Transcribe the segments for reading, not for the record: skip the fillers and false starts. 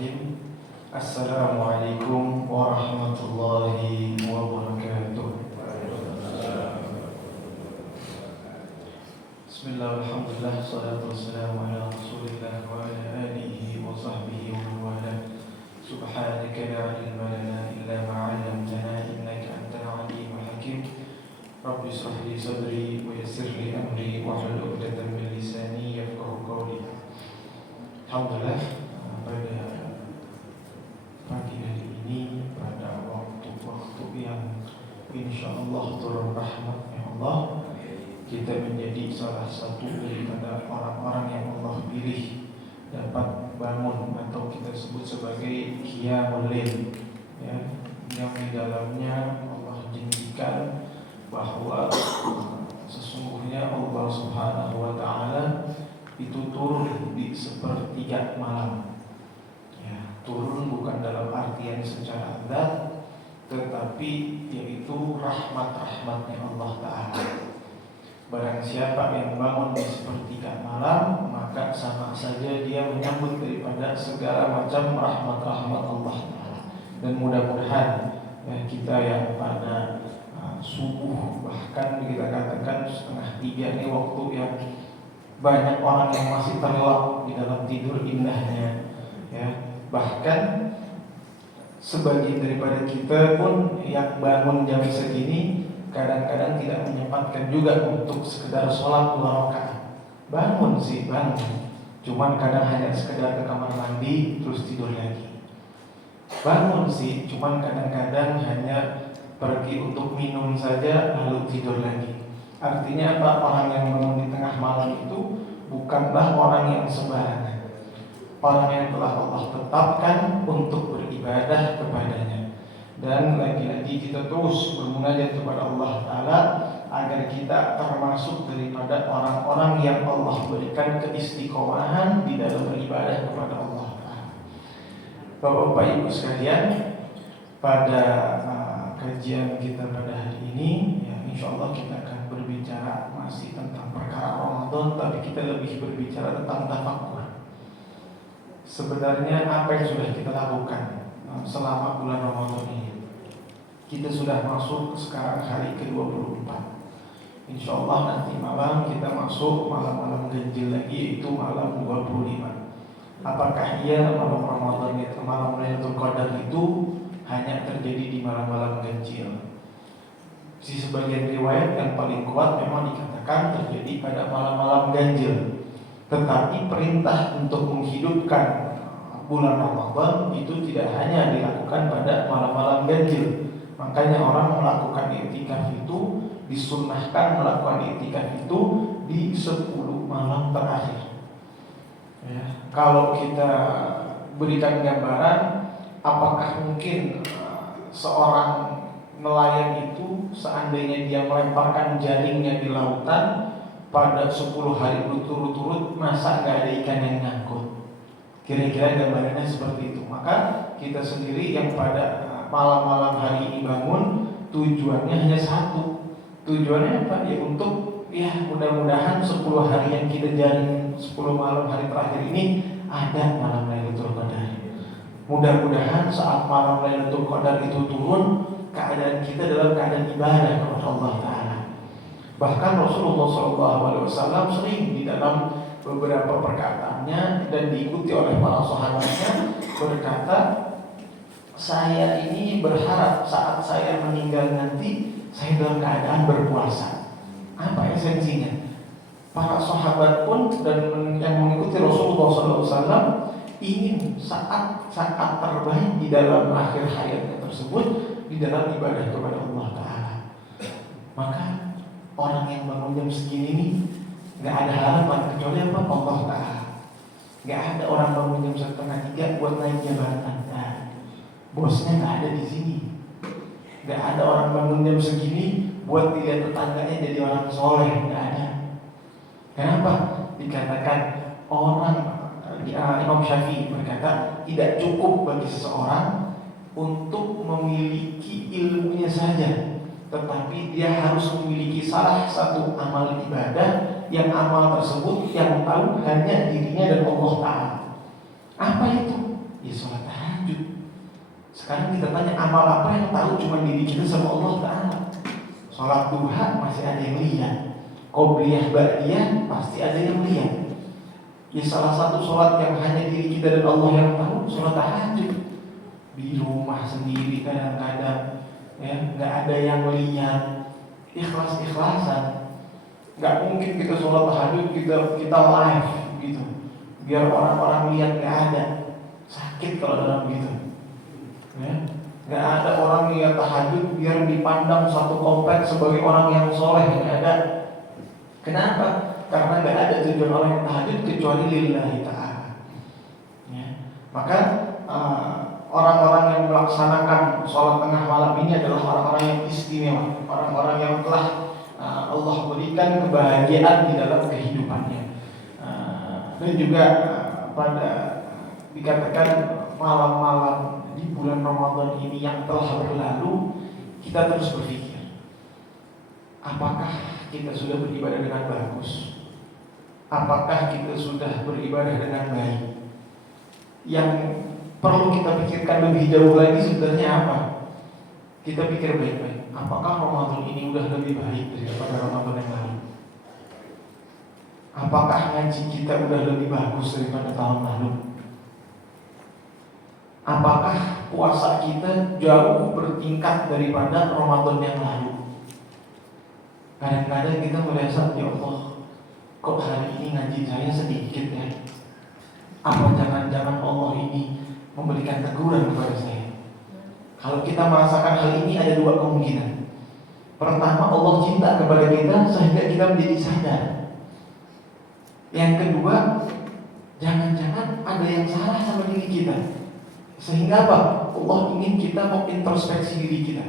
Bismillahirrahmanirrahim. Assalamualaikum warahmatullahi wabarakatuh. Bismillah, alhamdulillah, salatu wassalamu ala rasulillah wa ala alihi wa sahbihi wa man wala. Subhanaka la ilma lana illa ma 'allamtana innaka antal alimul hakim. Rabbi shrah li sadri wa yassir li amri wa hlul 'uqdatam min lisani yafqahu qawli. Alhamdulillah, pada pagi hari ini, pada waktu-waktu yang insyaallah turun rahmatnya Allah, kita menjadi salah satu daripada orang-orang yang Allah pilih dapat bangun atau kita sebut sebagai qiyamul lail, ya, yang di dalamnya Allah janjikan bahwa sesungguhnya Allah Subhanahu wa taala itu turun di sepertiga malam. Ya, turun bukan dalam artian secara zat, tetapi yaitu rahmat-rahmatnya Allah taala. Barang siapa yang bangun di sepertiga malam, maka sama saja dia menyambut daripada segala macam rahmat-rahmat Allah taala. Dan mudah-mudahan ya, kita yang pada subuh, bahkan kita katakan 2:30 ini waktu yang banyak orang yang masih terlelap di dalam tidur indahnya, ya. Bahkan sebagian daripada kita pun yang bangun jam segini kadang-kadang tidak menyempatkan juga untuk sekedar sholat 2 rakaat. Bangun sih, bangun. Cuman kadang hanya sekedar ke kamar mandi terus tidur lagi. Bangun sih, cuman kadang-kadang hanya pergi untuk minum saja lalu tidur lagi. Artinya apa? Orang yang bangun di tengah malam itu bukanlah orang yang sembarangan. Orang yang telah Allah tetapkan untuk beribadah kepadanya. Dan lagi-lagi kita terus bermunajat kepada Allah Ta'ala agar kita termasuk daripada orang-orang yang Allah berikan keistiqomahan di dalam beribadah kepada Allah Ta'ala. Bapak-bapak Ibu sekalian, pada kajian kita pada hari ini, ya, insya Allah kita akan berbicara masih tentang perkara Ramadan, tapi kita lebih berbicara tentang tafakkur. Sebenarnya apa yang sudah kita lakukan selama bulan Ramadan ini? Kita sudah masuk sekarang hari ke-24. Insya Allah nanti malam kita masuk malam-malam ganjil lagi, yaitu malam 25. Apakah iya malam Ramadan itu, malam Lailatul Qadar itu hanya terjadi di malam-malam ganjil? Di sebagian riwayat yang paling kuat memang dikatakan terjadi pada malam-malam ganjil. Tetapi perintah untuk menghidupkan bulan Ramadan itu tidak hanya dilakukan pada malam-malam ganjil. Makanya orang melakukan i'tikaf itu disunnahkan melakukan i'tikaf itu di 10 malam terakhir. Ya, kalau kita berikan gambaran, apakah mungkin seorang nelayan itu seandainya dia melemparkan jaringnya di lautan pada 10 hari berturut-turut, masa nggak ada ikan yang nyangkut? Kira-kira gambarannya seperti itu. Maka kita sendiri yang pada malam-malam hari ini bangun, tujuannya hanya satu. Tujuannya apa? Ya untuk, ya mudah-mudahan 10 hari yang kita jaring, 10 malam hari terakhir ini ada malam Lailatul Qadar. Mudah-mudahan saat malam Lailatul Qadar itu turun, keadaan kita dalam keadaan ibadah kepada Allah Ta'ala. Bahkan Rasulullah SAW sering di dalam beberapa perkataannya dan diikuti oleh para sahabatnya berkata, saya ini berharap saat saya meninggal nanti saya dalam keadaan berpuasa. Apa esensinya? Para sahabat pun dan yang mengikuti Rasulullah SAW ingin saat-saat terbaik di dalam akhir hayatnya tersebut di dalam ibadah kepada Allah Ta'ala. Maka orang yang bangun jam segini ini gak ada harapan kecuali apa? Allah Ta'ala. Gak ada orang bangun jam 2:30 buat naik jabatan. Nah, bosnya gak ada di sini. Gak ada orang bangun jam segini buat dilihat tetangganya jadi orang soleh. Gak ada. Kenapa? Dikatakan orang Imam Syafi'i berkata tidak cukup bagi seseorang untuk memiliki ilmunya saja, tetapi dia harus memiliki salah satu amal ibadah yang amal tersebut yang tahu hanya dirinya dan Allah Ta'ala. Apa itu? Ya sholat tahajud. Sekarang kita tanya, amal apa yang tahu cuma diri kita sama Allah Ta'ala? Sholat duha masih ada yang lihat, qobliyah ba'diyah pasti ada yang lihat. Ya salah satu sholat yang hanya diri kita dan Allah yang tahu, sholat tahajud di rumah sendiri kadang-kadang, ya nggak ada yang lihat, ikhlas-ikhlasan. Nggak mungkin kita sholat tahajud kita live gitu, biar orang-orang lihat, nggak ada. Sakit kalau dalam gitu, ya. Nggak ada orang lihat tahajud biar dipandang satu kompleks sebagai orang yang soleh, nggak ada. Kenapa? Karena nggak ada tujuan orang yang tahajud kecuali lillahi ta'ala, ya. Maka orang-orang yang melaksanakan sholat tengah malam ini adalah orang-orang yang istimewa, orang-orang yang telah Allah berikan kebahagiaan di dalam kehidupannya. Dan juga pada dikatakan malam-malam di bulan Ramadan ini yang telah berlalu, kita terus berpikir, apakah kita sudah beribadah dengan bagus? Apakah kita sudah beribadah dengan baik? Yang perlu kita pikirkan lebih jauh lagi sebenarnya apa? Kita pikir baik-baik, apakah Ramadan ini udah lebih baik daripada Ramadan yang lalu? Apakah ngaji kita udah lebih bagus daripada tahun lalu? Apakah puasa kita jauh bertingkat daripada Ramadan yang lalu? Kadang-kadang kita merasa, ya Allah, kok hari ini ngaji saya sedikit ya? Apa jangan-jangan Allah ini memberikan teguran kepada saya? Kalau kita merasakan hal ini ada dua kemungkinan. Pertama, Allah cinta kepada kita sehingga kita menjadi sadar. Yang kedua, jangan-jangan ada yang salah sama diri kita, sehingga apa? Allah ingin kita mengintrospeksi diri kita.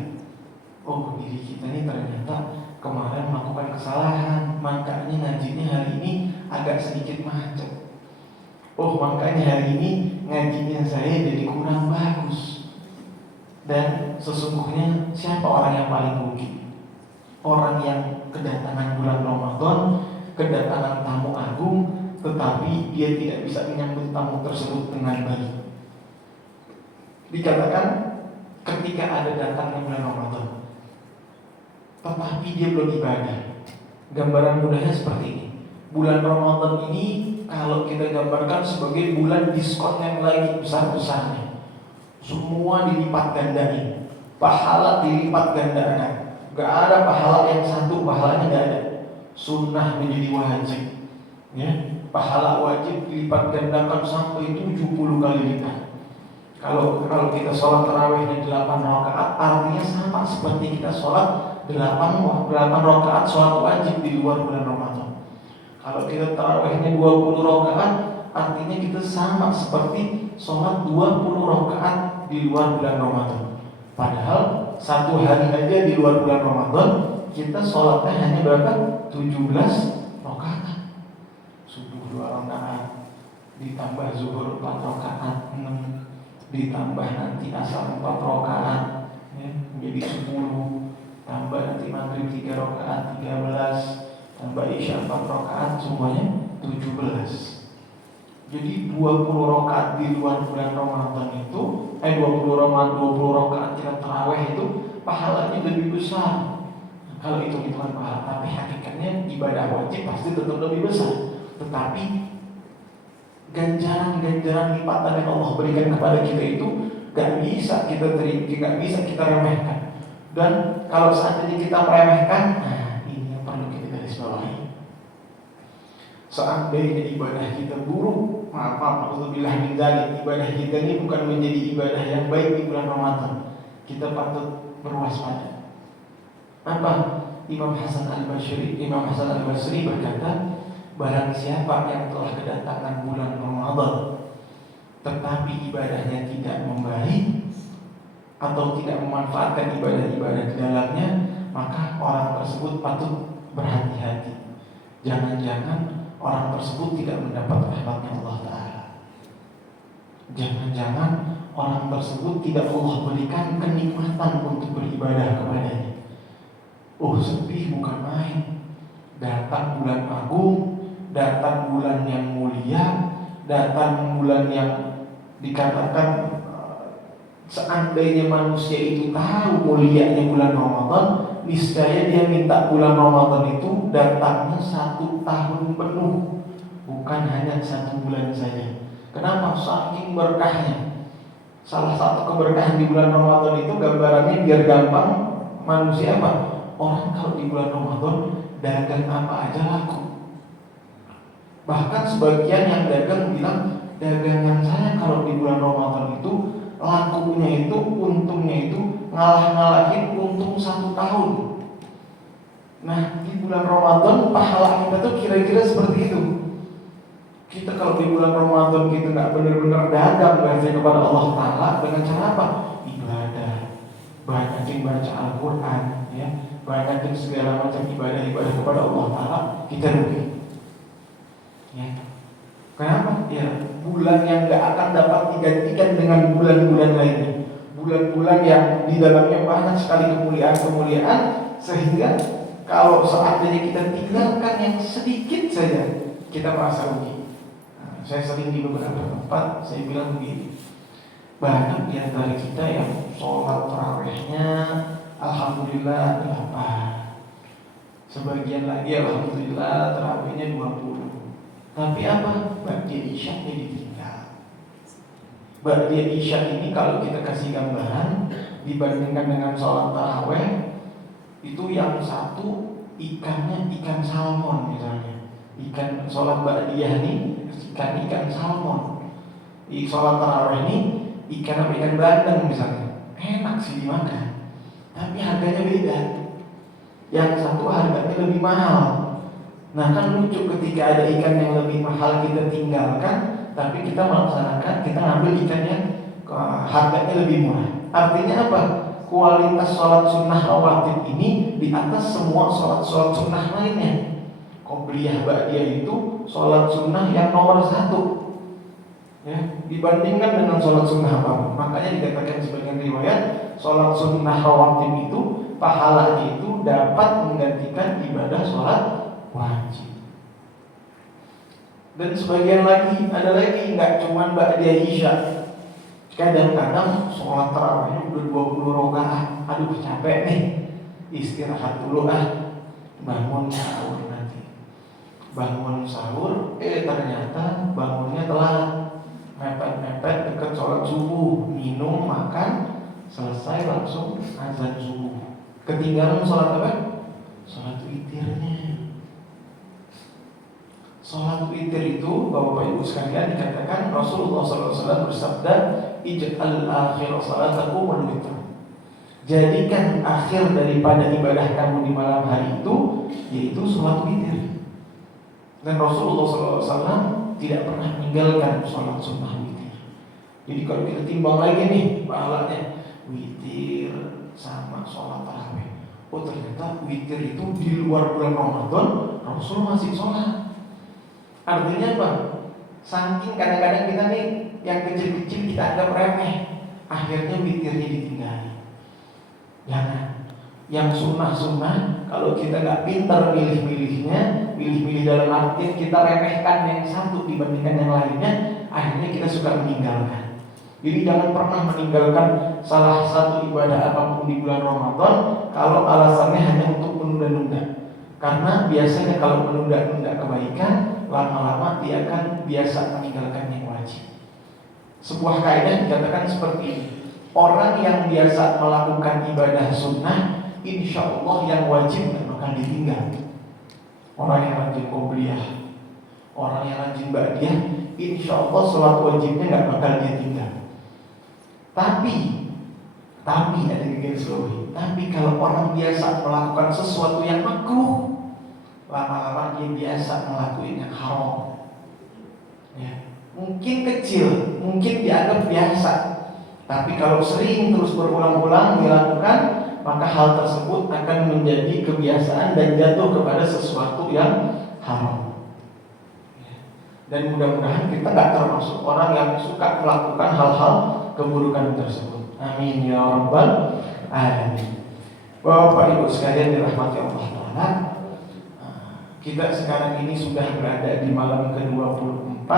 Oh, diri kita ini ternyata kemarin melakukan kesalahan, makanya ngajinya hari ini agak sedikit macet. Oh, makanya hari ini ngajinya saya jadi kurang bagus. Dan sesungguhnya siapa orang yang paling rugi? Orang yang kedatangan bulan Ramadan, kedatangan tamu agung, tetapi dia tidak bisa menyambut tamu tersebut dengan baik. Dikatakan ketika ada datangnya bulan Ramadan, tetapi dia belum ibadah. Gambaran mudahnya seperti ini. Bulan Ramadan ini kalau kita gambarkan sebagai bulan diskon yang lagi besar-besarnya. Semua dilipat gandain, pahala dilipat gandakan. Gak ada pahala yang satu, pahalanya gak ada. Sunnah menjadi wajib, ya. Pahala wajib dilipat gandakan sampai 70 kali lipat. Kalau kita sholat tarawihnya 8 rakaat, artinya sama seperti kita sholat 8 rakaat sholat wajib di luar bulan Ramadan. Kalau kita tarawihnya 20 rakaat, artinya kita sama seperti sholat 20 rakaat di luar bulan Ramadan. Padahal satu hari aja di luar bulan Ramadan kita sholatnya hanya berapa? 17 rakaat. Subuh 2 rakaat, ditambah zuhur 4 rakaat, 6, ditambah nanti asar 4 rakaat, ya, menjadi 10, tambah nanti maghrib 3 rakaat, 13, tambah isya 4 rakaat, semuanya 17. Jadi 20 rakaat di luar bulan Ramadan itu 20 rakaat kita tarawih itu pahalanya lebih besar. Kalau itu hitungan pahala, tapi hakikatnya ibadah wajib pasti tetap lebih besar. Tetapi ganjaran lipatan yang Allah berikan kepada kita itu gak bisa kita terima, gak bisa kita remehkan. Dan kalau seandainya kita meremehkan, nah ini yang perlu kita garis bawahi. Seandainya ibadah kita buruk, alhamdulillah min dzalik, ibadah kita ini bukan menjadi ibadah yang baik di bulan Ramadan, kita patut berwaspada. Apa? Imam Hasan Al-Basri berkata, barang siapa yang telah kedatangan bulan Ramadan tetapi ibadahnya tidak membaik atau tidak memanfaatkan ibadah-ibadah di dalamnya, maka orang tersebut patut berhati-hati. Jangan-jangan orang tersebut tidak mendapat rahmatnya Allah Ta'ala. Jangan-jangan orang tersebut tidak Allah berikan kenikmatan untuk beribadah kepadanya. Oh, sepi bukan main. Datang bulan agung, datang bulan yang mulia, datang bulan yang Dikatakan seandainya manusia itu tahu mulianya bulan Ramadan, niscaya dia minta bulan Ramadan itu datangnya 1 tahun penuh, bukan hanya 1 bulan saja. Kenapa? Saking berkahnya. Salah satu keberkahan di bulan Ramadan itu gambarannya biar gampang manusia apa? Orang kalau di bulan Ramadan dagang apa aja laku. Bahkan sebagian yang dagang bilang, dagangan saya kalau di bulan Ramadan itu lakunya itu, untungnya itu ngalah-ngalahin untung 1 tahun. Nah, di bulan Ramadan pahala kita tuh kira-kira seperti itu. Kita kalau di bulan Ramadan kita nggak benar-benar dagang berarti kepada Allah Ta'ala dengan cara apa? Ibadah, banyakin baca Al-Quran, ya, banyakin segala macam ibadah-ibadah kepada Allah Ta'ala, kita rugi. Ya. Kenapa? Ya, bulan yang nggak akan dapat digantikan dengan bulan-bulan lainnya. Bulan-bulan yang di dalamnya banyak sekali kemuliaan-kemuliaan, sehingga kalau seandainya kita tinggalkan yang sedikit saja, kita merasa rugi. Saya sering di beberapa tempat, saya bilang begini, banyak di antara kita yang sholat tarawihnya alhamdulillah 8, sebagian lagi alhamdulillah tarawihnya 20. Tapi apa? Ba'diyah Isya'nya ditinggal. Ba'diyah Isya' ini kalau kita kasih gambaran dibandingkan dengan sholat tarawih, itu yang satu ikannya ikan salmon misalnya. Ikan sholat ba'diyah ini ikan salmon. Di sholat tarawih ini ikan apa? Ikan bandeng misalnya. Enak sih dimakan, tapi harganya beda. Yang satu harganya lebih mahal. Nah kan lucu ketika ada ikan yang lebih mahal kita tinggalkan, tapi kita melaksanakan, kita ngambil ikan yang harganya lebih murah. Artinya apa? Kualitas sholat sunnah rawatib ini di atas semua sholat sunnah lainnya. Qobliyah ba'diyah itu sholat sunnah yang nomor 1, ya, dibandingkan dengan sholat sunnah apa. Makanya dikatakan sebagian riwayat sholat sunnah rawatib itu pahalanya itu dapat menggantikan ibadah sholat wajib. Dan sebagian lagi ada lagi, nggak cuma ba'diyah isya. Kadang-kadang sholat tarawihnya udah 20 rakaat, aduh capek nih, istirahat dulu bangun sahur nanti. Bangun sahur, ternyata bangunnya telat, mepet-mepet dekat sholat subuh, minum, makan, selesai langsung azan subuh. Ketinggalan sholat apa? Sholat witirnya. Sholat witir itu, Bapak Ibu sekalian, dikatakan Rasulullah SAW bersabda, ij'al akhir salatakum wal-witr. Jadikan akhir daripada ibadah kamu di malam hari itu yaitu sholat witir. Dan Rasulullah SAW tidak pernah meninggalkan sholat sunnah witir. Jadi kalau kita timbang lagi nih pahalanya witir sama sholat tarawih, oh ternyata witir itu di luar bulan Ramadan Rasul masih sholat. Artinya apa? Saking kadang-kadang kita nih yang kecil-kecil kita anggap remeh, akhirnya witirnya ditinggali. Jangan. Yang sunnah-sunnah kalau kita nggak pintar milih-milihnya, milih-milih dalam arti kita remehkan yang satu dibandingkan yang lainnya, akhirnya kita suka meninggalkan. Jadi jangan pernah meninggalkan salah satu ibadah apapun di bulan Ramadan kalau alasannya hanya untuk menunda-nunda. Karena biasanya kalau menunda-nunda kebaikan, lama-lama dia akan biasa meninggalkan yang wajib. Sebuah kaidah dikatakan seperti ini, orang yang biasa melakukan ibadah sunnah, insya Allah yang wajib tidak bakal ditinggal. Orang yang rajin qobliyah, orang yang rajin ba'diyah, insya Allah sholat wajibnya nggak bakal dia tinggal. Tapi ada garis bawahi. Tapi kalau orang biasa melakukan sesuatu yang makruh, lama-lama dia biasa melakukan yang haram. Ya. Mungkin kecil, mungkin dianggap biasa, tapi kalau sering terus berulang-ulang dilakukan, maka hal tersebut akan menjadi kebiasaan dan jatuh kepada sesuatu yang haram. Dan mudah-mudahan kita nggak termasuk orang yang suka melakukan hal-hal keburukan tersebut. Amin ya rabbal alamin. Bapak Ibu sekalian dirahmati Allah Ta'ala, kita sekarang ini sudah berada di malam ke-24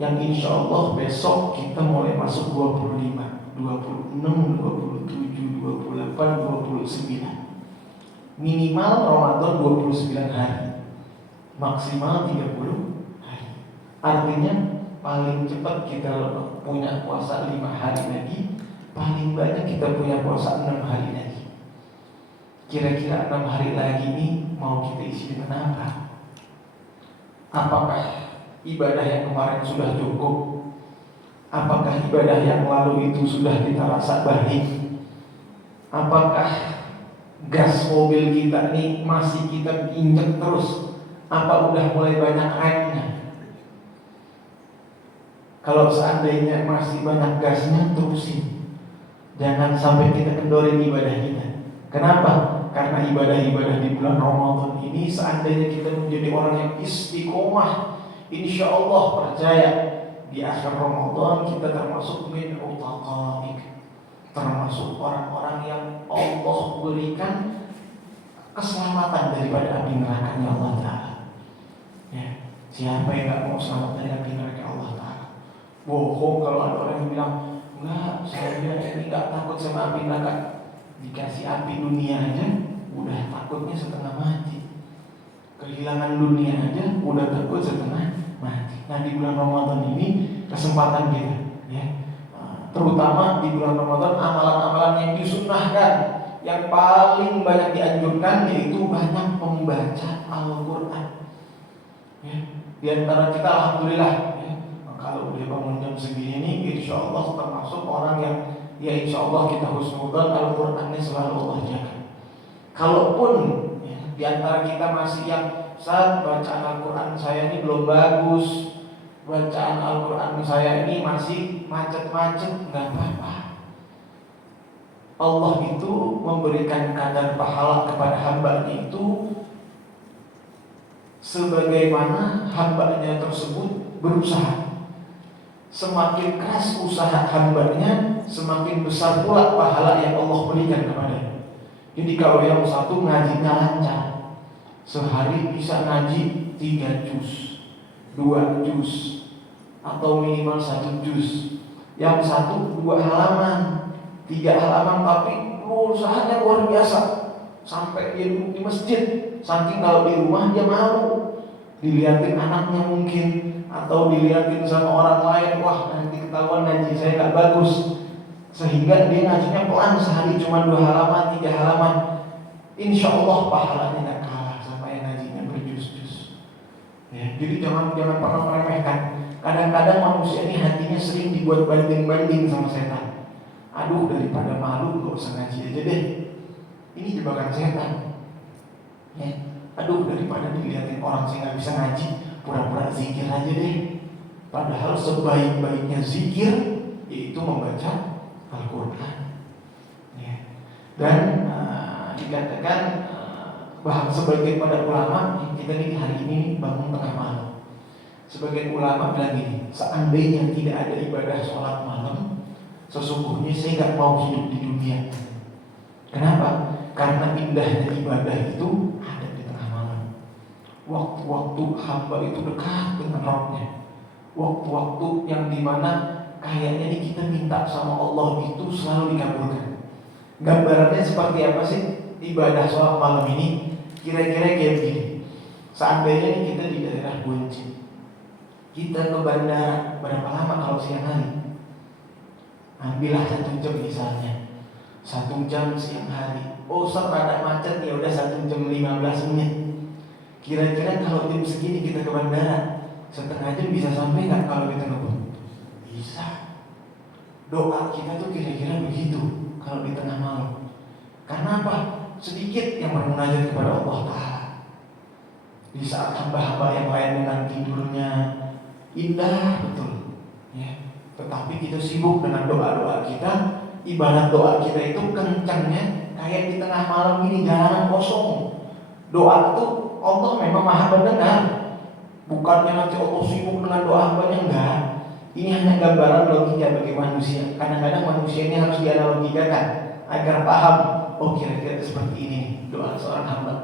yang insya Allah besok kita mulai masuk 25, 26, 27, 28, 29. Minimal Ramadan 29 hari, maksimal 30 hari. Artinya paling cepat kita punya puasa 5 hari lagi, paling banyak kita punya puasa 6 hari lagi. Kira-kira 6 hari lagi ini mau kita isi dengan apa? Apakah ibadah yang kemarin sudah cukup? Apakah ibadah yang lalu itu sudah kita rasa baik? Apakah gas mobil kita ini masih kita injek terus? Apa udah mulai banyak remnya? Kalau seandainya masih banyak gasnya, terusin. Jangan sampai kita kendorin ibadah kita. Kenapa? Karena ibadah-ibadah di bulan Ramadan ini, seandainya kita menjadi orang yang istiqomah, insya Allah percaya di akhir Ramadan kita termasuk min utaqaik, termasuk orang-orang yang Allah berikan keselamatan daripada api neraka Allah Ta'ala. Ya, siapa yang gak mau selamat dari api neraka Allah Ta'ala? Bohong kalau ada orang yang bilang, enggak, saya ini gak takut sama api neraka. Dikasih api dunia aja udah takutnya setengah mati. Kehilangan dunia aja udah takut setengah mati. Nah, di bulan Ramadan ini kesempatan kita, ya. Terutama di bulan Ramadan, amalan-amalan yang disunnahkan, yang paling banyak dianjurkan yaitu banyak membaca Al-Quran. Ya. Di antara kita alhamdulillah, ya, kalau udah bangun jam segini nih, insya Allah termasuk orang yang ya insya Allah kita husnudzon Al-Qurannya selalu Allah jaga. Kalaupun ya, di antara kita masih yang saat bacaan Al-Quran saya ini belum bagus, bacaan Al-Quran saya ini masih macet-macet, nggak apa-apa. Allah itu memberikan kadar pahala kepada hambanya itu sebagaimana hambanya tersebut berusaha. Semakin keras usaha hambanya, semakin besar pula pahala yang Allah berikan kepadanya. Jadi kalau yang satu ngajinya lancar, sehari bisa ngaji 3 juz, 2 juz, atau minimal 1 juz. Yang satu 2 halaman, 3 halaman, tapi usahanya luar biasa. Sampai dia duduk di masjid, saking kalau di rumah dia malu dilihatin anaknya mungkin, atau dilihatin sama orang lain, wah nanti ketahuan ngaji saya gak bagus, sehingga dia ngajinya pelan, sehari cuma 2 halaman, 3 halaman. Insya Allah pahalanya gak kalah sama yang ngajinya berjuz-juz. Ya, jadi jangan pernah meremehkan. Kadang-kadang manusia ini hatinya sering dibuat banding-banding sama setan. Aduh, daripada malu gak usah ngaji aja deh. Ini jebakan setan. Ya. Aduh, daripada dilihatin orang sih gak bisa ngaji, pura-pura zikir aja deh. Padahal sebaik-baiknya zikir yaitu membaca Al-Quran. Ya. Dan dikatakan bahwa sebagian pada ulama, kita ini hari ini bangun tengah malam. Sebagian ulama bilang gini, seandainya tidak ada ibadah sholat malam, sesungguhnya saya gak mau hidup di dunia. Kenapa? Karena indahnya ibadah itu ada di tengah malam. Waktu-waktu hamba itu dekat dengan Rabbnya. Waktu-waktu yang dimana kayaknya kita minta sama Allah itu selalu dikabulkan. Gambarannya seperti apa sih ibadah sholat malam ini? Kira-kira kayak begini. Seandainya kita di daerah Bunci, kita ke bandara berapa lama kalau siang hari? Ambillah 1 jam misalnya, 1 jam siang hari. Oh, rada macet, ya udah 1 jam 15 menit. Kira-kira kalau jam segini kita ke bandara, setengah jam bisa sampai nggak kalau kita ngebut? Bisa. Doa kita tuh kira-kira begitu kalau di tengah malam. Karena apa? Sedikit yang bermunajat kepada Allah Ta'ala. Di saat hamba-hamba yang lain dengan tidurnya indah betul, ya. Tetapi kita sibuk dengan doa-doa kita. Ibarat doa kita itu kencangnya kayak di tengah malam ini jalanan kosong. Doa itu Allah memang maha mendengar. Bukannya nanti Allah sibuk dengan doa hambanya, enggak. Ini hanya gambaran logika bagi manusia. Kadang-kadang manusia ini harus dianalogikan agar paham. Oh, kira-kira seperti ini doa seorang hamba.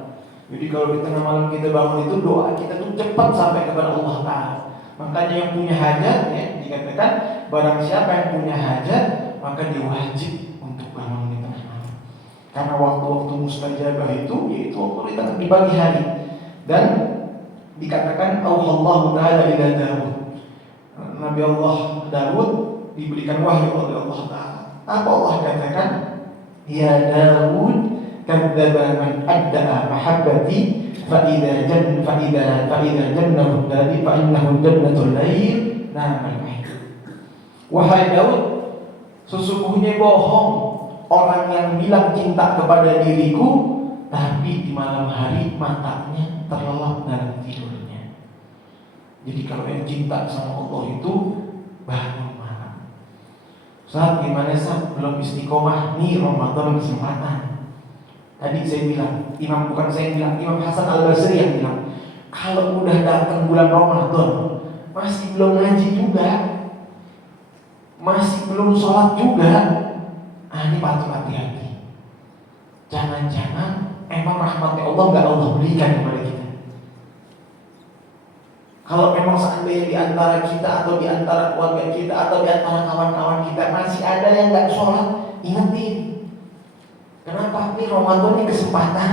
Jadi kalau di tengah malam kita bangun itu, doa kita tuh cepat sampai kepada Allah Ta'ala. Makanya yang punya hajat ya, dikatakan barang siapa yang punya hajat maka dia wajib untuk bangun di tengah malam. Karena waktu-waktu mustajabah itu yaitu waktu di pagi hari. Dan dikatakan Allah Ta'ala ila Daud. Nabi Allah Daud diberikan wahyu oleh Allah Ta'ala. Apa Allah katakan? Ya Daud, kadzdzaba man adda'a mahabbati fa idza jannahu dadi fa innahu jannatul lail namal mahid. Wahai Daud, sesungguhnya bohong orang yang bilang cinta kepada diriku tapi di malam hari matanya terlelap dalam tidurnya. Jadi kalau yang cinta sama Allah itu bangun malam. Saat gimana saat belum istiqomah nih Ramadan kesempatan. Tadi saya bilang, bukan saya bilang, Imam Hasan Al-Basri yang bilang, kalau udah datang bulan Ramadan masih belum ngaji juga, masih belum sholat juga, ini patut hati-hati. Jangan-jangan emang rahmatnya Allah nggak Allah berikan kepada kita. Kalau memang seandainya di antara kita atau di antara keluarga kita atau di antara kawan-kawan kita masih ada yang nggak sholat, ingetin. Kenapa? Ini Ramadan ini kesempatan.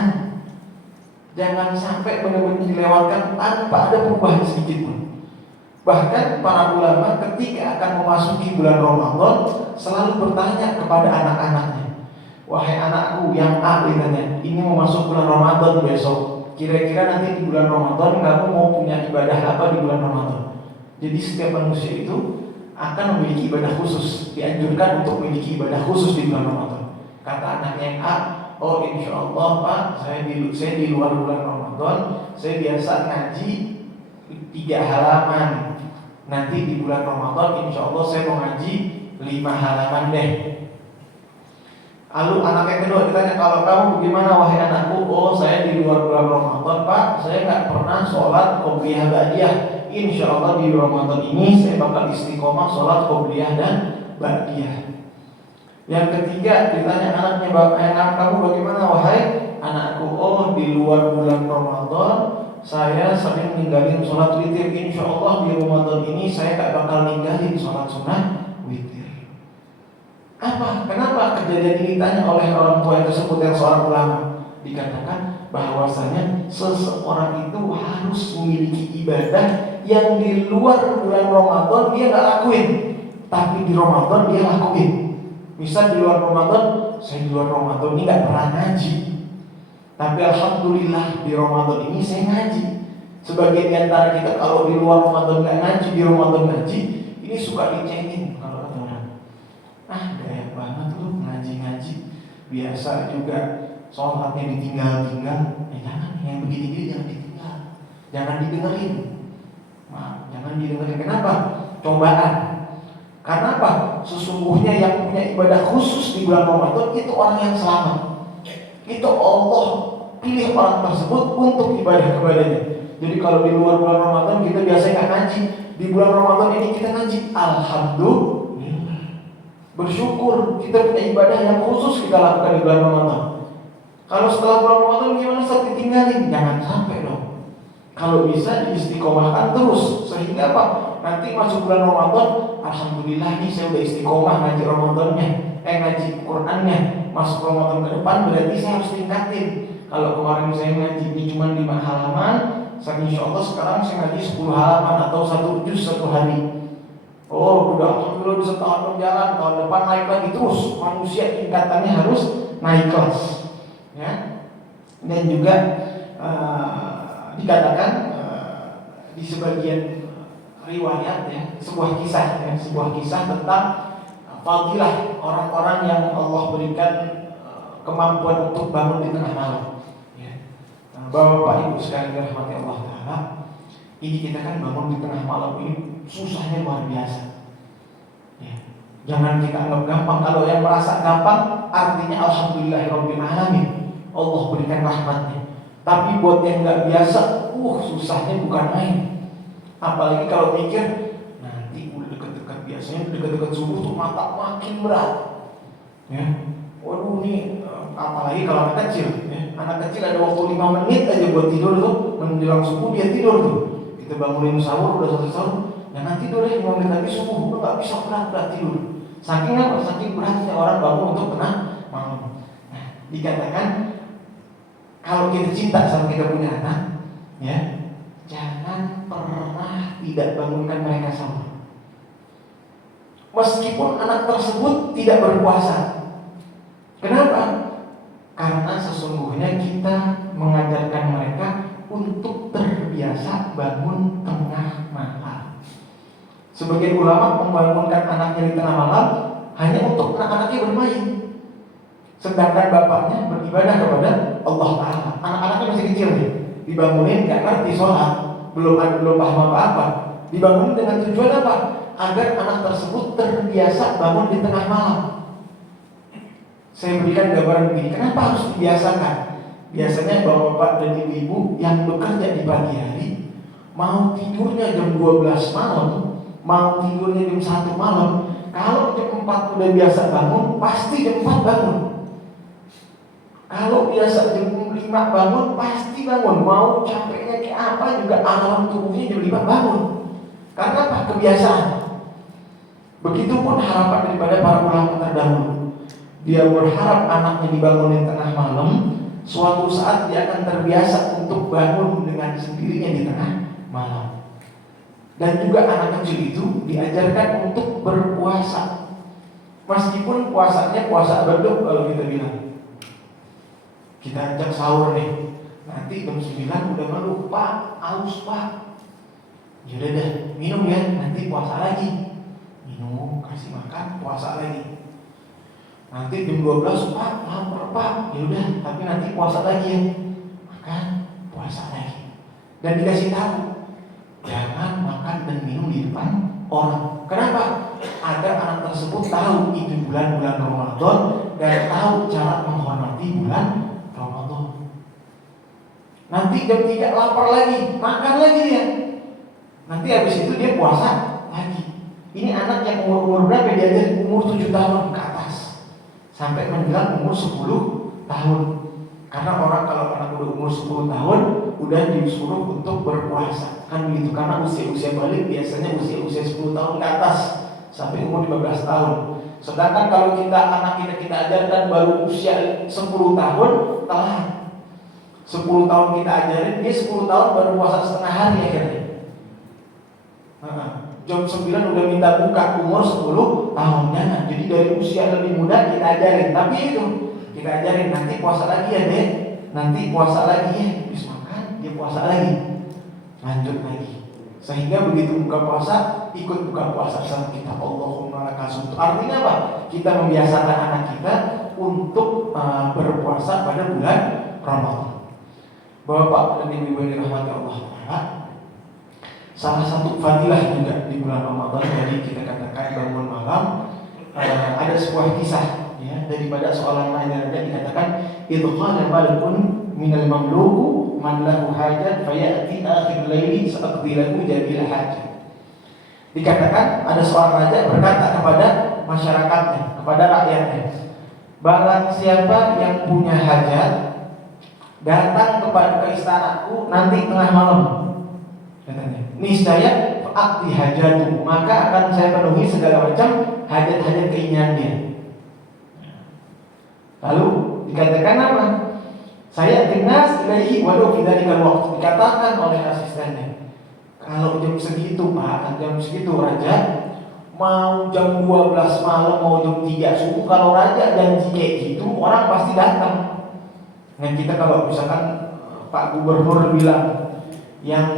Jangan sampai benar-benar dilewatkan tanpa ada perubahan sedikit pun. Bahkan para ulama ketika akan memasuki bulan Ramadan selalu bertanya kepada anak-anaknya, wahai anakku yang A, ini mau masuk bulan Ramadan besok. Kira-kira nanti di bulan Ramadan kamu mau punya ibadah apa di bulan Ramadan? Jadi setiap manusia itu akan memiliki ibadah khusus, dianjurkan untuk memiliki ibadah khusus di bulan Ramadan. Kata anaknya yang A, oh insya Allah Pak, saya di luar bulan Ramadan, saya biasa ngaji 3 halaman. Nanti di bulan Ramadan insya Allah saya mau ngaji 5 halaman deh. Lalu anak yang kedua ditanya, kalau kamu bagaimana wahai anakku? Oh saya di luar bulan Ramadan Pak, saya nggak pernah sholat qobliyah ba'diyah. Insya Allah di Ramadan ini saya bakal istiqomah sholat qobliyah dan ba'diyah. Yang ketiga ditanya anaknya, anak kamu bagaimana wahai anakku? Oh di luar bulan Ramadan saya sering ninggalin sholat witir. Insya Allah di Ramadan ini saya nggak bakal ninggalin sholat sunnah witir. Apa? Kenapa kejadian ini ditanya oleh orang tua yang tersebut yang seorang ulama? Dikatakan bahwasanya seseorang itu harus memiliki ibadah yang di luar bulan Ramadan dia nggak lakuin, tapi di Ramadan dia lakuin. Misal di luar Ramadan, saya di luar Ramadan ini nggak pernah ngaji, tapi alhamdulillah di Ramadan ini saya ngaji. Sebagian di antara kita kalau di luar Ramadan nggak ngaji, di Ramadan ngaji, ini suka dicengin kalau kata orang. Gaya banget lu ngaji-ngaji, biasa juga sholatnya ditinggal-tinggal. Jangan, yang begini-gini jangan ditinggal, jangan didengerin. Jangan didengerin. Kenapa? Cobaan. Karena apa? Sesungguhnya yang punya ibadah khusus di bulan Ramadan itu orang yang selamat. Itu Allah pilih orang tersebut untuk ibadah kepadanya. Jadi kalau di luar bulan Ramadan kita biasanya nggak ngaji, di bulan Ramadan ini kita ngaji. Alhamdulillah, bersyukur kita punya ibadah yang khusus kita lakukan di bulan Ramadan. Kalau setelah bulan Ramadan gimana saat ditinggalin? Jangan sampai dong. Kalau bisa diistiqomahkan terus sehingga apa? Nanti masuk bulan Ramadan, alhamdulillah nih saya udah istiqomah ngaji Ramadannya, ngaji Qurannya. Masuk Ramadan ke depan berarti saya harus tingkatin. Kalau kemarin saya ngaji ini cuma 5 halaman, saya insya Allah sekarang saya ngaji 10 halaman atau 1 juz 1 hari. Oh udah alhamdulillah bisa tahun berjalan, tahun depan naik lagi terus. Manusia tingkatannya harus naik kelas, ya. Dan juga dikatakan di sebagian riwayat ya, sebuah kisah tentang fadilah orang-orang yang Allah berikan kemampuan untuk bangun di tengah malam. Ya. Bapak Ibu sekalian dirahmati Allah Taala, ini kita kan bangun di tengah malam ini susahnya luar biasa. Ya. Jangan kita anggap gampang. Kalau yang merasa gampang, artinya alhamdulillahirabbil alamin, Allah berikan rahmatnya. Tapi buat yang nggak biasa, susahnya bukan main. Apalagi kalau mikir nanti udah dekat-dekat, biasanya dekat-dekat subuh tuh mata makin berat. Ya, waduh nih, apalagi kalau anak kecil. Ya. Anak kecil ada waktu 5 menit aja buat tidur tuh, menjelang subuh dia tidur tuh. Kita bangunin sahur, udah selesai sahur, Jangan tidur ya 5 menit lagi subuh, udah nggak bisa berat tidur. Saking apa? Saking beratnya orang bangun untuk tengah malam. Nah, dikatakan kalau kita cinta sama kita punya anak, ya, jangan pernah tidak bangunkan mereka sahur. Meskipun anak tersebut tidak berpuasa. Kenapa? Karena sesungguhnya kita mengajarkan mereka untuk terbiasa bangun tengah malam. Sebagian ulama membangunkan anaknya di tengah malam hanya untuk anak-anaknya bermain, sedangkan bapaknya beribadah kepada Allah Ta'ala. Anak-anaknya masih kecil nih, dibangunin gak ngerti sholat, belum paham apa-apa. Dibangunin dengan tujuan apa? Agar anak tersebut terbiasa bangun di tengah malam. Saya berikan gambaran begini, kenapa harus dibiasakan? Biasanya bapak-bapak dan ibu-ibu yang bekerja di pagi hari, mau tidurnya jam 12 malam, mau tidurnya jam 1 malam, kalau jam 4 udah biasa bangun, pasti jam 4 bangun. Kalau biasa jam 5 bangun, pasti bangun. Mau capeknya kayak apa juga alarm tubuhnya jam 5 bangun. Karena apa? Kebiasaan. Begitupun harapan daripada para ulama terdahulu. Dia berharap anaknya dibangunin tengah malam, suatu saat dia akan terbiasa untuk bangun dengan sendirinya di tengah malam. Dan juga anak kecil itu diajarkan untuk berpuasa. Meskipun puasanya puasa beduk kalau kita bilang. Kita ajak sahur nih, nanti jam 9 udah ngeluh, Pak, aus Pak. Yaudah deh, minum ya, nanti puasa lagi. Minum, kasih makan, puasa lagi. Nanti jam 12, Pak, lapar Pak. Yaudah, tapi nanti puasa lagi ya. Makan, puasa lagi. Dan dikasih tahu, jangan makan dan minum di depan orang. Kenapa? Agar anak tersebut tahu itu bulan-bulan Ramadan dan tahu cara menghormati bulan Ramadan. Nanti jam 3 lapar lagi, makan lagi dia. Nanti habis itu dia puasa lagi. Ini anak yang umur berapa dia? Umur 7 tahun ke atas, sampai menjelang umur 10 tahun. Karena orang kalau anak udah umur 10 tahun udah disuruh untuk berpuasa. Kan begitu, karena usia-usia balik biasanya usia-usia 10 tahun ke atas sampai umur 15 tahun. Sedangkan kalau anak kita ajarkan baru usia 10 tahun, telat. 10 tahun kita ajarin, dia 10 tahun baru puasa setengah hari akhirnya. Jam 9 udah minta buka, umur 10 tahun. Jangan. Jadi dari usia lebih muda kita ajarin. Tapi itu kita ajarin, nanti puasa lagi ya deh, nanti puasa lagi ya. Habis makan dia puasa lagi, lanjut lagi. Sehingga begitu buka puasa, ikut buka puasa sama kita. Allahumma lakasum. Artinya apa? Kita membiasakan anak kita untuk berpuasa pada bulan Ramadan. Bapak dan ibu yang dirahmati Allah Ta'ala, salah satu fadilah juga di bulan Ramadan, jadi kita katakan bangun malam, ada sebuah kisah ya, daripada soalan lain yang ada dikatakan idqala malakun minal mamluku man lahu hajat fayati akhir laili sa'aqdi lahu jami'al hajat. Dikatakan ada seorang raja berkata kepada masyarakatnya, kepada rakyatnya, barang siapa yang punya hajat datang ke istanaku nanti tengah malam, katanya, niscaya akti hajatu, maka akan saya penuhi segala macam hajat-hajat keinginan dia. Lalu dikatakan apa? Saya dinas ilaihi walau fi dzalikal waqt. Dikatakan oleh asistennya, kalau jam segitu Pak, jam segitu raja, mau jam 12 malam, mau jam 3 subuh, kalau raja janji kayak gitu, orang pasti datang. Nah kita kalau misalkan Pak Gubernur bilang yang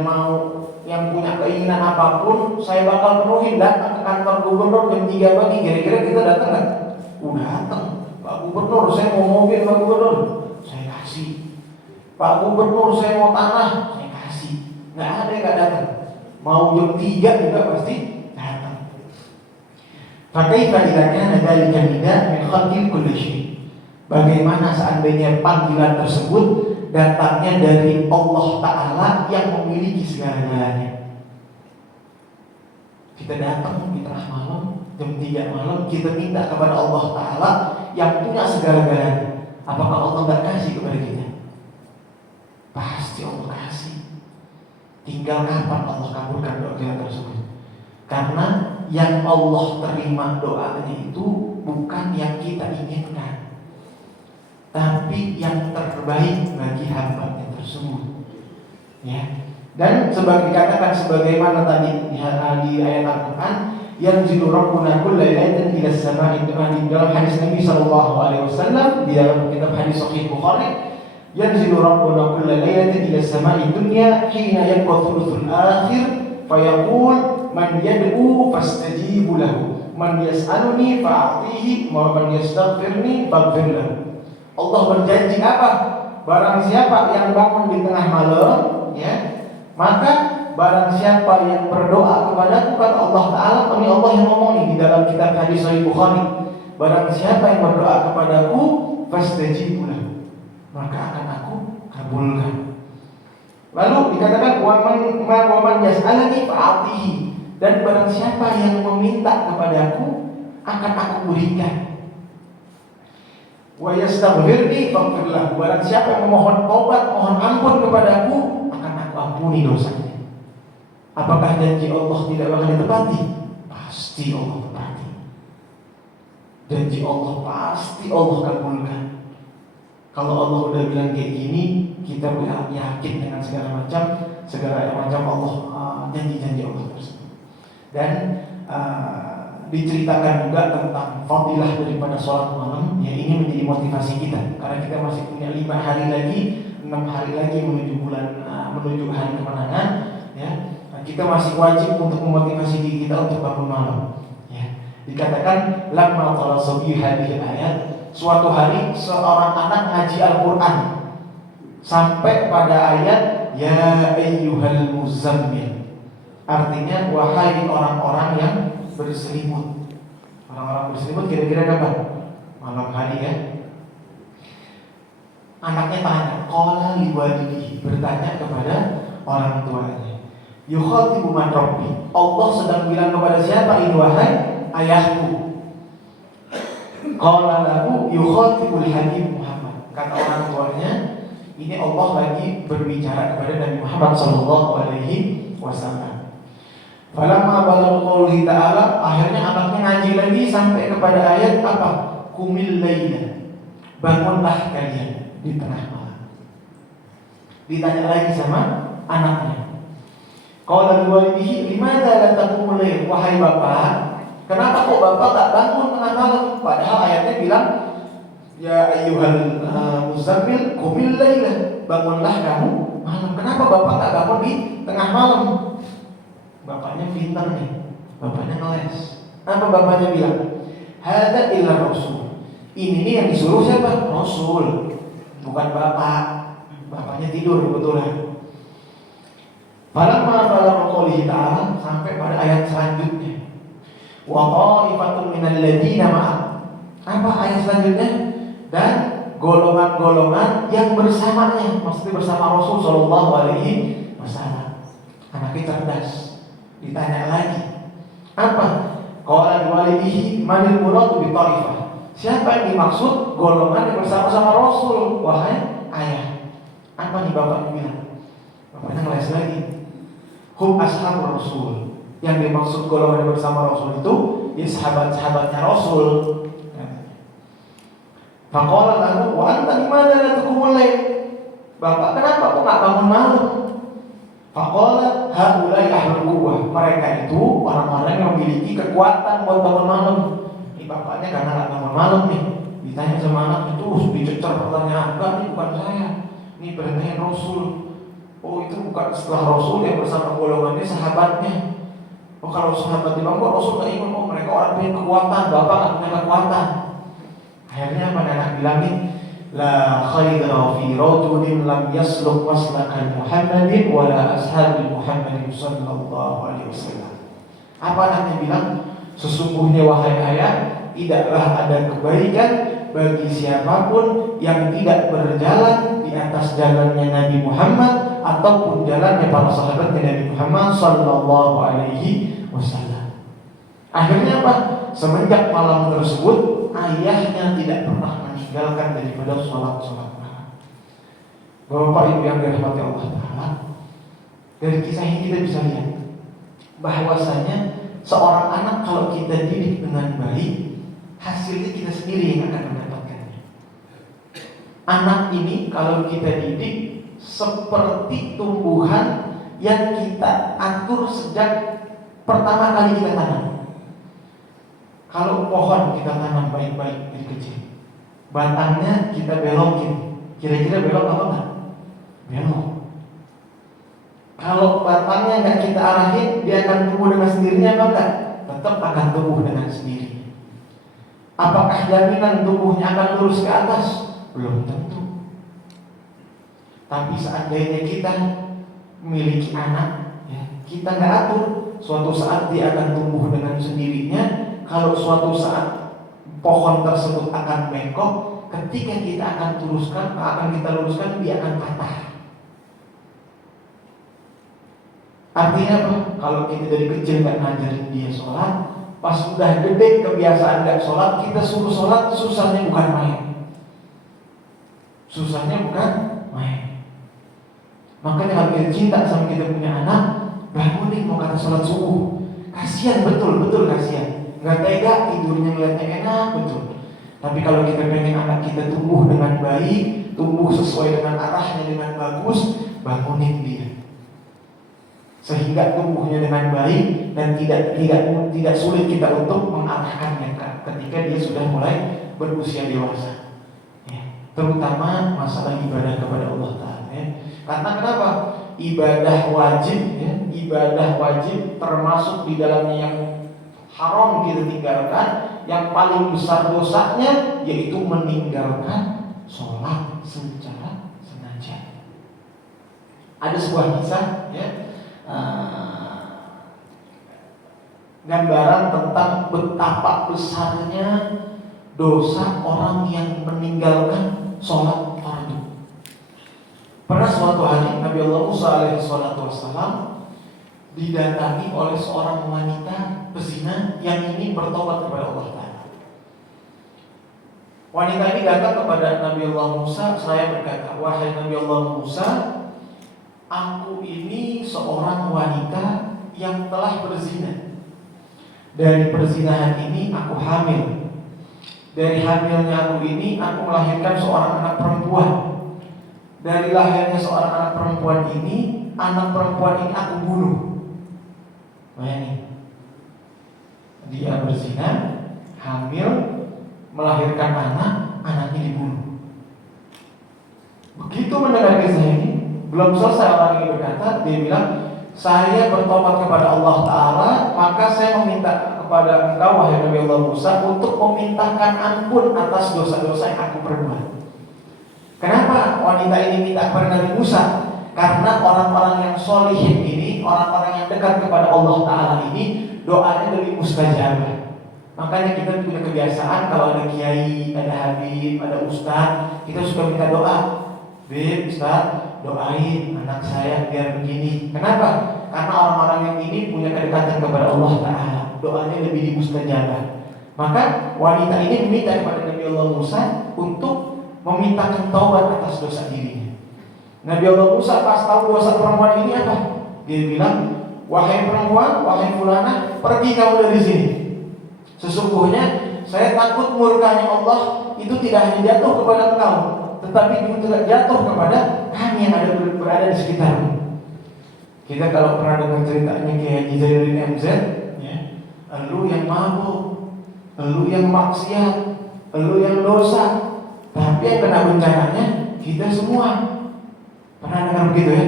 punya keinginan apapun saya bakal penuhin, datang ke kantor gubernur jam 3 pagi, kira-kira kita datang nggak? Udah datang. Pak Gubernur, saya mau mobil Pak Gubernur, saya kasih. Pak Gubernur, saya mau tanah, saya kasih. Nggak ada yang nggak datang. Mau jam 3 juga pasti datang. Fakaifa idza kana dzalika nida' min khalqi kulli syai'. Bagaimana seandainya panggilan tersebut datangnya dari Allah Ta'ala yang memiliki segala-galanya. Kita datang di tengah malam, jam 3 malam, kita minta kepada Allah Ta'ala yang punya segala-galanya. Apakah Allah gak kasih kepada kita? Pasti Allah kasih. Tinggal kapan Allah kabulkan doa kita tersebut. Karena yang Allah terima doanya itu bukan yang kita inginkan, tapi yang terbaik bagi hamba tersebut. Ya. Dan dikatakan sebagaimana tadi di ayat Al-Quran, yanzilu rabbuna kulla lailatin ila as-sama'i dunya, dalam hadis Nabi sallallahu alaihi wasallam di dalam kitab hadis Sahih Bukhari, yanzilu rabbuna kulla lailatin ila as-sama'i dunya hina yabqa thuluthul akhir fayaqul man yad'u fastajibu lahu man yas'aluni fa'atihi wa man yastaghfirni faghfir lahu. Allah berjanji apa? Barang siapa yang bangun di tengah malam, ya, maka barang siapa yang berdoa kepadaku, kata Allah Ta'ala, kami Allah yang ngomong ini di dalam kitab hadis Sahih Bukhari, barang siapa yang berdoa kepadaku fastajibu lahu, maka akan aku kabulkan. Lalu dikatakan waman yas'alani fa'atihi, dan barang siapa yang meminta kepadaku akan aku berikan. Wa yastaghfirni faghfir lahu, barang siapa yang memohon taubat, mohon ampun kepadaku, akan aku ampuni dosanya. Apakah janji Allah tidak bakal ditepati? Pasti Allah tepati. Janji Allah pasti Allah kabulkan. Kalau Allah udah bilang kayak gini, kita yakin dengan segala macam Allah, janji-janji Allah tersebut. Dan diceritakan juga tentang fadilah daripada sholat malam. Ya, ini menjadi motivasi kita, karena kita masih punya 5 hari lagi, 6 hari lagi menuju hari kemenangan. Ya, kita masih wajib untuk memotivasi diri kita untuk bangun malam. Ya, dikatakan lamma tala sabi hadhihi ayat, suatu hari seorang anak ngaji Al-Quran sampai pada ayat ya ayyuhal muzammil, artinya wahai orang-orang yang berselimut. Orang-orang berselimut kira-kira kapan? Malam hari, ya. Anaknya tanya, qala liwalidihi, bertanya kepada orang tuanya. Yukhatibu man rabbi, Allah sedang bilang kepada siapa ini, wahai ayahku. Qala lahu yukhatibul habib Muhammad, kata orang tuanya, ini Allah lagi berbicara kepada Nabi Muhammad sallallahu alaihi wasallam. Falamma balagha qouli ta'ala, akhirnya anaknya ngaji lagi sampai kepada ayat apa? Qumil laila, bangunlah kalian di tengah malam. Ditanya lagi sama anaknya. Qala liwalidihi limadza la taqumul lail, wahai bapak, kenapa kok bapak tak bangun tengah malam? Padahal ayatnya bilang ya ayyuhal muzammil qumil laila, bangunlah kamu malam. Kenapa bapak tak bangun di tengah malam? Bapaknya pintar nih, bapaknya ngeles. Apa bapaknya bilang? Hada illa rasul, ini yang disuruh siapa? Rasul, bukan bapak. Bapaknya tidur kebetulan. Falamma balagha qouli ta'ala, sampai pada ayat selanjutnya. Wa qa'ifatun minal ladina ma'a, apa ayat selanjutnya? Dan golongan-golongan yang bersamanya, maksudnya bersama Rasul sallallahu alaihi wasallam. Anaknya cerdas. Ditanya lagi, apa? Qala walidihi manil muradu bi ta'ifah, siapa yang dimaksud golongan yang bersama-sama Rasul, wahai ayah? Apa nih bapaknya bilang? Bapaknya ngeles lagi. Hum ashabur Rasul, yang dimaksud golongan yang bersama Rasul itu ya sahabat-sahabatnya Rasul. Faqala lahu wa anta limadza la taqumul lail, bapak kenapa kok enggak bangun malam? Faqala haulai ahlul quwwah, mereka itu orang-orang yang memiliki kekuatan buat bangun malam. Ini bapaknya karena enggak bangun malam nih. Ditanya sama anak itu, dicecer pertanyaan, enggak, ini bukan saya, ini perintahnya Rasul. Oh, itu bukan setelah Rasul yang bersama golongannya sahabatnya. Oh, kalau sahabat bilang kok Rasul enggak ikut, oh mereka orang punya kekuatan, bapak enggak punya kekuatan. Akhirnya apa anak bilangin? La khaira fi rajulin lam yasluk maslakan Muhammadin wa la ashabi Muhammadin sallallahu alaihi wasallam. Apa anaknya bilang? Sesungguhnya wahai ayah, tidaklah ada kebaikan bagi siapapun yang tidak berjalan di atas jalannya Nabi Muhammad ataupun jalannya para sahabatnya Nabi Muhammad sallallahu alaihi wasallam. Akhirnya apa? Semenjak malam tersebut, ayahnya tidak pernah meninggalkan daripada sholat malam. Bapak Ibu yang dirahmati Allah Ta'ala, dari kisah ini kita bisa lihat bahwasanya seorang anak kalau kita didik dengan baik, hasilnya kita sendiri yang akan mendapatkannya. Anak ini kalau kita didik seperti tumbuhan yang kita atur sejak pertama kali kita tanam. Kalau pohon kita tanam baik-baik dari kecil, batangnya kita belokin, kira-kira belok apa enggak? Belok. Kalau batangnya nggak kita arahin, dia akan tumbuh dengan sendirinya apa enggak? Tetap akan tumbuh dengan sendirinya. Apakah jaminan tumbuhnya akan lurus ke atas? Belum tentu. Tapi seandainya kita memiliki anak, ya, kita nggak atur, suatu saat dia akan tumbuh dengan sendirinya. Kalau suatu saat pohon tersebut akan bengkok, ketika kita akan kita luruskan, dia akan patah. Artinya apa? Kalau kita dari kecil nggak ngajarin dia sholat, pas udah gede kebiasaan nggak sholat, kita suruh sholat, susahnya bukan main. Susahnya bukan main. Makanya kalau kita cinta sama kita punya anak, bangunin mau kata sholat subuh. Kasihan, betul kasihan. Nggak tega tidurnya ngeliatnya enak, betul. Tapi kalau kita pengen anak kita tumbuh dengan baik, tumbuh sesuai dengan arahnya dengan bagus, bangunin dia. Sehingga tumbuhnya dengan baik dan tidak sulit kita untuk mengarahkannya ketika dia sudah mulai berusia dewasa, ya. Terutama masalah ibadah kepada Allah Ta'ala, ya. Karena kenapa? Ibadah wajib, ya. Ibadah wajib termasuk di dalamnya yang haram kita tinggalkan. Yang paling besar dosanya yaitu meninggalkan sholat secara sengaja. Ada sebuah kisah, ya, gambaran tentang betapa besarnya dosa orang yang meninggalkan sholat fardu. Pernah suatu hari Nabi Allah Musa alaihi salatu wassalam didatangi oleh seorang wanita pezina yang ingin bertobat kepada Allah Ta'ala. Wanita ini datang kepada Nabi Allah Musa, saya berkata, wahai Nabi Allah Musa, aku ini seorang wanita yang telah berzina. Dari perzinahan ini aku hamil. Dari hamilnya aku ini aku melahirkan seorang anak perempuan. Dari lahirnya seorang anak perempuan ini, anak perempuan ini aku bunuh. Bayangin, dia berzina, hamil, melahirkan anak, anaknya dibunuh. Begitu mendengar kisah ini, belum selesai orang ini berkata, dia bilang, saya bertobat kepada Allah Ta'ala, maka saya meminta kepada engkau wahai Nabi Allah Musa untuk memintakan ampun atas dosa-dosa yang aku perbuat. Kenapa wanita ini minta kepada Nabi Musa? Karena orang-orang yang sholihin ini, orang-orang yang dekat kepada Allah Ta'ala ini, doanya lebih mustajabah. Makanya kita punya kebiasaan kalau ada kiai, ada habib, ada ustaz, kita suka minta doa. Beb, ustaz, doain anak saya biar begini. Kenapa? Karena orang-orang yang ini punya kedekatan kepada Allah Ta'ala, doanya lebih dimustajabah. Maka wanita ini meminta kepada Nabi Allah Musa untuk memintakan taubat atas dosa dirinya. Nabi Allah Musa pas tahu dosa perempuan ini apa? Dia bilang, wahai perempuan, wahai fulana, pergi kamu dari sini. Sesungguhnya saya takut murkanya Allah itu tidak hanya jatuh kepada engkau, tetapi juga jatuh kepada kami yang ada berada di sekitarmu. Kita kalau pernah dengar ceritanya kayak Haji Zainuddin MZ, ya, elu yang mabuk, elu yang maksiat, elu yang dosa, tapi yang kena bencananya kita semua. Pernah dengar begitu, ya?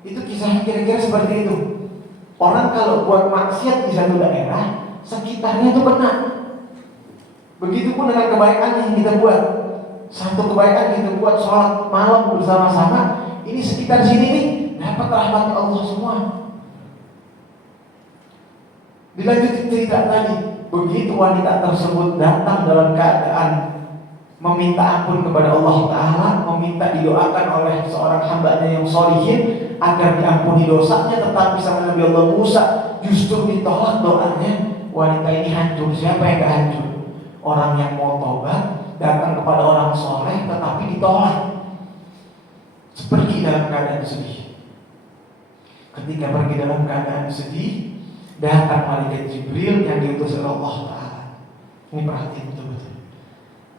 Itu kisahnya kira-kira seperti itu. Orang kalau buat maksiat di satu daerah, sekitarnya itu kena. Begitupun dengan kebaikan yang kita buat. Satu kebaikan kita buat, sholat malam bersama-sama, ini sekitar sini nih dapat rahmat Allah semua. Dilanjut cerita tadi, begitu wanita tersebut datang dalam keadaan meminta ampun kepada Allah Ta'ala, meminta didoakan oleh seorang hambanya yang sholihin agar diampuni dosanya, tetapi sama Nabi Allah Musa justru ditolak doanya. Wanita ini hancur. Siapa yang gak hancur? Orang yang mau tobat, datang kepada orang soleh tetapi ditolak, pergi dalam keadaan sedih. Ketika pergi dalam keadaan sedih, Datang malaikat Jibril yang diutus oleh Allah Ta'ala. Ini perhatian betul-betul.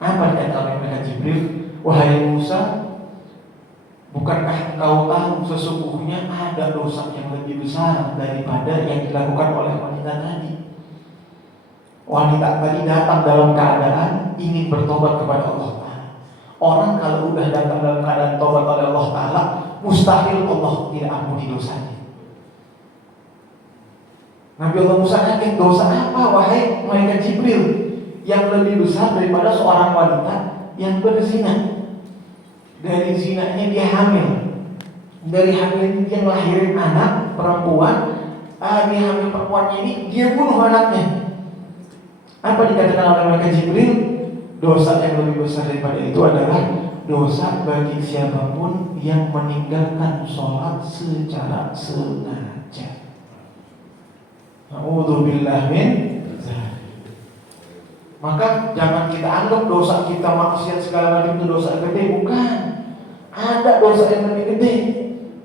Apa dikatakan oleh malaikat Jibril? Wahai Musa, bukankah engkau tahu sesungguhnya ada dosa yang lebih besar daripada yang dilakukan oleh wanita tadi? Wanita tadi datang dalam keadaan ingin bertobat kepada Allah Ta'ala. Orang kalau udah datang dalam keadaan tobat oleh Allah Ta'ala, mustahil Allah tidak ampuni dosanya. Nabi Allah Musa kaget, dosa apa wahai malaikat Jibril yang lebih besar daripada seorang wanita yang berzina? Dari zinanya dia hamil, dari hamil dia ngelahirin anak perempuan, dia hamil perempuannya ini dia bunuh anaknya. Apa dikatakan oleh malaikat Jibril? Dosa yang lebih besar daripada itu adalah dosa bagi siapapun yang meninggalkan sholat secara sengaja. A'udzubillah min dzalik. Maka jangan kita anggap dosa kita maksiat segala macam itu dosa gede, bukan. Ada dosa yang lebih gede,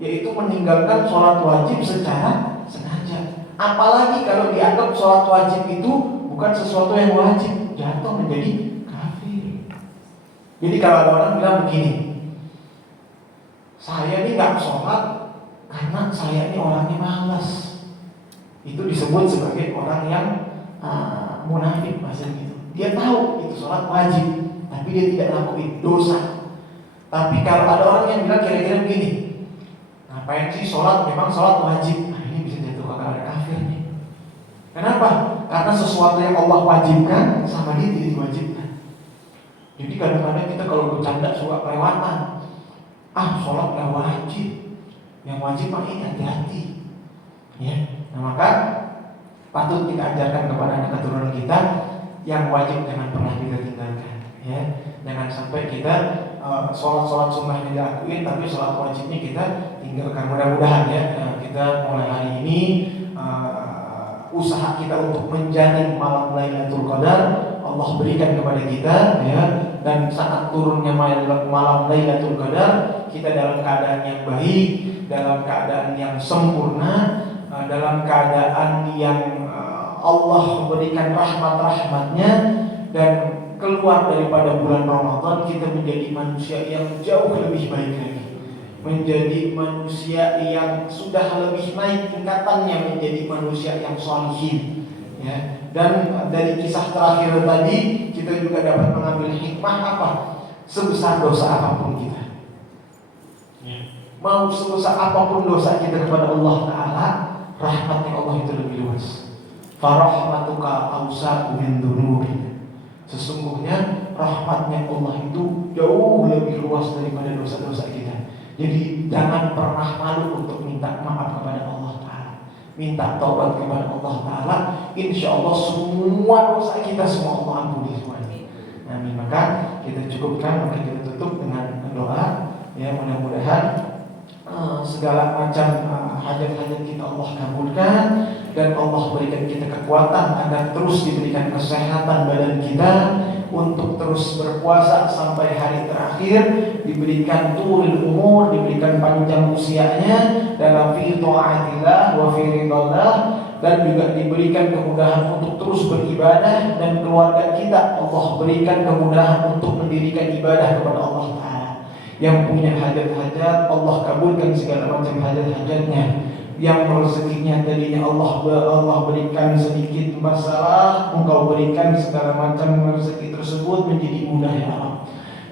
yaitu meninggalkan sholat wajib secara sengaja. Apalagi kalau dianggap sholat wajib itu bukan sesuatu yang wajib, jatuh menjadi kafir. Jadi kalau ada orang bilang begini, saya ini gak sholat karena saya ini orangnya malas, itu disebut sebagai orang yang munafik, maksudnya gitu. Dia tahu itu sholat wajib, tapi dia tidak lakuin, dosa. Tapi kalau ada orang yang bilang kira-kira begini, ngapain sih sholat, memang sholat wajib, nah ini bisa jatuh ke kalangan kafir nih. Kenapa? Karena sesuatu yang Allah wajibkan sama dia tidak diwajibkan. Jadi kadang-kadang kita kalau bercanda suka kelewatan. Sholat gak wajib, yang wajib mah ini hati-hati. Ya. Nah maka patut kita ajarkan kepada anak keturunan kita, yang wajib jangan pernah kita tinggalkan. Ya. Jangan sampai kita sholat sunnahnya dilakuin, tapi sholat wajibnya kita tinggalkan. Mudah-mudahan ya kita mulai hari ini usaha kita untuk menjaring malam Lailatul Qadar Allah berikan kepada kita, ya. Dan saat turunnya malam Lailatul Qadar, kita dalam keadaan yang baik, dalam keadaan yang sempurna, dalam keadaan yang Allah berikan rahmat-rahmatnya, dan keluar daripada bulan Ramadan kita menjadi manusia yang jauh lebih baik lagi, menjadi manusia yang sudah lebih naik tingkatannya, menjadi manusia yang sholihin, ya. Dan dari kisah terakhir tadi kita juga dapat mengambil hikmah apa? Sebesar dosa apapun kita, mau sebesar apapun dosa kita kepada Allah Ta'ala, rahmatnya Allah itu lebih luas. Farahmatuka awsa'u min dzunubina. Sesungguhnya rahmatnya Allah itu jauh lebih luas daripada dosa-dosa kita. Jadi jangan pernah malu untuk minta maaf kepada Allah Ta'ala, minta taubat kepada Allah Ta'ala. Insya Allah semua dosa kita semua Allah ampuni semuanya. Amin. Maka kita cukupkan, maka kita tutup dengan doa. Ya, mudah-mudahan segala macam hajat-hajat kita Allah kabulkan, dan Allah berikan kita kekuatan agar terus diberikan kesehatan badan kita untuk terus berpuasa sampai hari terakhir, diberikan tulil umur, diberikan panjang usianya dalam fi taatillah wa fi ridallah, dan juga diberikan kemudahan untuk terus beribadah, dan keluarga kita Allah berikan kemudahan untuk mendirikan ibadah kepada Allah Ta'ala. Yang punya hajat-hajat Allah kabulkan segala macam hajat-hajatnya. Yang rezekinya tadinya Allah berikan sedikit masalah, Engkau berikan segala macam rezeki tersebut menjadi mudah, ya Allah.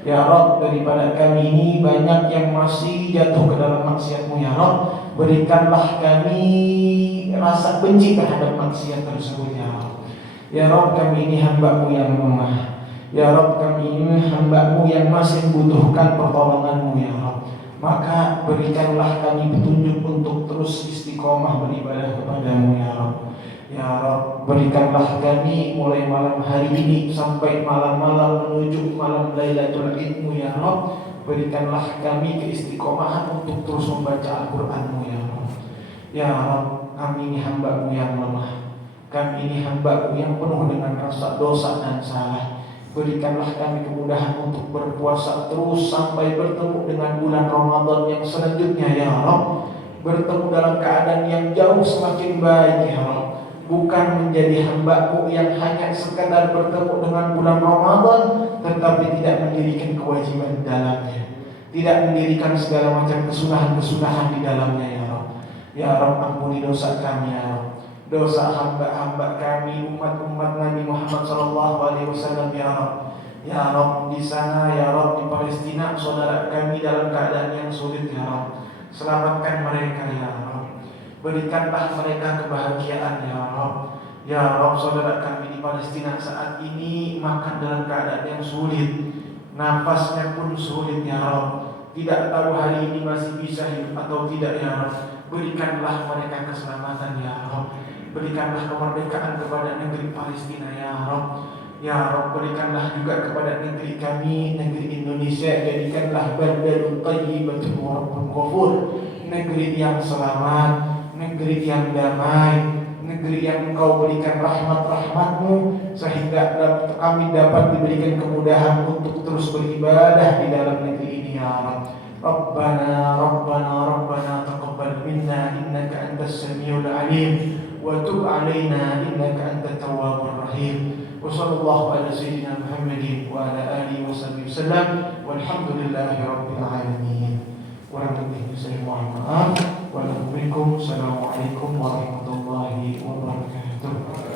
Ya Rabb, daripada kami ini banyak yang masih jatuh ke dalam maksiat-Mu, ya Rabb, berikanlah kami rasa benci terhadap maksiat tersebut, ya Rabb. Ya Rabb, kami ini hamba-Mu yang lemah. Ya Rabb, kami ini hamba-Mu yang masih membutuhkan pertolongan-Mu, ya Rabb. Maka berikanlah kami petunjuk untuk terus istiqomah beribadah kepada-Mu, ya Rabb. Ya Rabb, berikanlah kami mulai malam hari ini sampai malam-malam menuju malam Lailatul Id-Mu, ya Rabb. Berikanlah kami keistiqomahan untuk terus membaca Al-Quran-Mu, ya Rabb. Ya Rabb, kami ini hamba-Mu yang lemah. Kami ini hamba-Mu yang penuh dengan rasa dosa dan salah. Berikanlah kami kemudahan untuk berpuasa terus sampai bertemu dengan bulan Ramadan yang selanjutnya, ya Rabb. Bertemu dalam keadaan yang jauh semakin baik, ya Rabb. bukan menjadi hamba-Mu yang hanya sekadar bertemu dengan bulan Ramadan tetapi tidak mendirikan kewajiban di dalamnya, tidak mendirikan segala macam kesunahan-kesunahan di dalamnya ya Rabb. Ya Rabb, ampuni dosa kami ya Rabb, dosa hamba-hamba kami, umat-umat Nabi Muhammad SAW ya Rabb. Ya Rabb, di sana ya Rabb, di Palestina saudara kami dalam keadaan yang sulit ya Rabb. Selamatkan mereka ya Rabb. Berikanlah mereka kebahagiaan ya Rabb. Ya Rabb, saudara kami di Palestina saat ini makan dalam keadaan yang sulit, nafasnya pun sulit ya Rabb. Tidak tahu hari ini masih bisa hidup atau tidak ya Rabb. Berikanlah mereka keselamatan ya Rabb. Berikanlah kemerdekaan kepada negeri Palestina ya Rabb. Ya Rabb, berikanlah juga kepada negeri kami, negeri Indonesia. Jadikanlah baladun thayyibatun wa rabbun ghafur, negeri yang selamat, negeri yang damai, negeri yang Engkau berikan rahmat-rahmat-Mu sehingga kami dapat diberikan kemudahan untuk terus beribadah di dalam negeri ini ya Rabb. Rabbana Rabbana Rabbana taqabbal minna innaka antas samiul alim wa tub alaina innaka antat tawwabur rahim. Wa sallallahu ala sayyidina Muhammadin wa ala alihi washabbihi wasallam walhamdulillahi rabbil alamin. Kurang lebihnya saya mohon maaf. Wassalamualaikum warahmatullahi wabarakatuh.